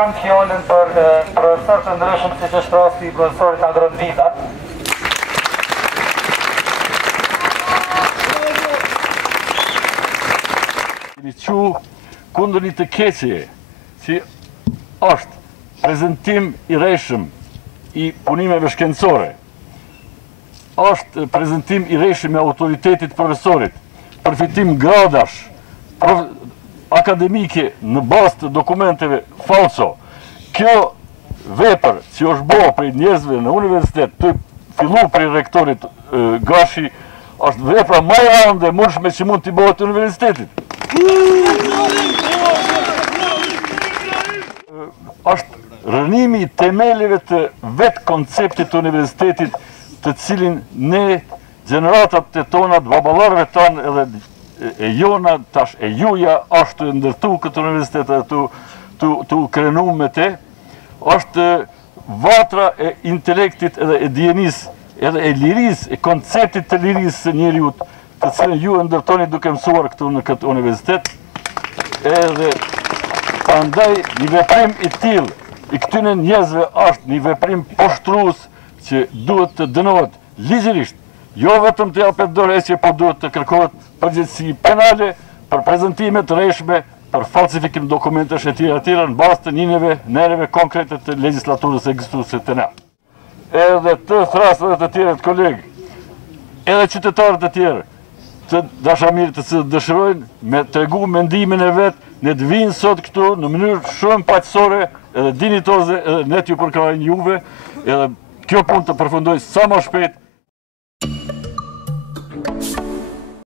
kam fjallën për profesor të ndryshëm si që shtrasti i profesorit Andron Vida. Kemi që kundër një të keqeje, si është prezentim i rreshëm i punimeve shkencore, është prezentim i rreshëm i autoritetit profesorit, përfitim gradash akademike në bazë të dokumenteve falso. Kjo vepër që është bo për njerëzve në universitet, të fillu për rektorit Gashi, është vepra më e rëndë mundshme që mund t'i bëhet të universitetit. Është rënimi i temeleve të vetë konceptit të universitetit, të cilin ne, gjeneratat të tonat, babalarve tanë edhe e jona, tash e juja, është të ndërtu këtë universitet dhe të krenu me te, është vatra e intelektit edhe e dijenis, edhe e liris, e konceptit të liris së njeriut, të cilin ju e ndërtoni duke mësuar këtu në këtë universitet, edhe pandaj një veprim i tillë i këtyne njerëzve është një veprim poshtrus që duhet të dënohet ligjërisht, jo vetëm të japet dorë heqje, po duhet të kërkohet përgjegjësi penale për prezantime të rreshme, për falsifikim dokumentesh e tjera në bazë të njëneve nereve konkrete të legjislaturës ekzistuese të na. Edhe të thrasëve të tjerë të kolegë, edhe qytetarët e tjerë, të dashamirë të cilët dëshirojnë me tregu mendimin e vetë, ne të vinë sot këtu në mënyrë shumë paqësore, edhe dinitoze, edhe ne t'ju përkrajnë juve, edhe kjo punë të përfundoj sa më shpejt.